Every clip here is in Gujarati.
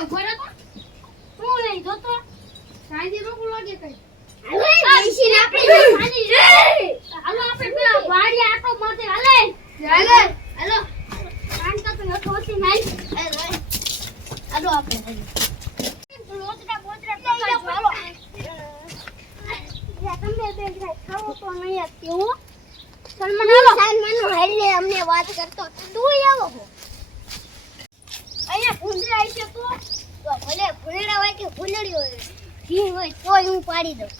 ઉભો રહો તો હું નહીં જોતો સાંજે રોકું લાગે કઈ હાલો બેસીને આપણે હાલો આપણે પેલા વાડી આટો મારતે હાલે હાલો કાન તો નતો હોતી નહીં હાલો આપણે લોચડા બોચડા તો હાલો તમે બે ગ્રાય ખાવો તો નહીં આતી હું સલમાન હાલે અમને વાત કરતો તું આવો હો અહીંયા ભૂંડરા આવી છે તો ભલે ભૂંડરા હોય કે ભૂંડડી હોય જી હોય તોય હું પાડી દઉં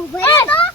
ઉભા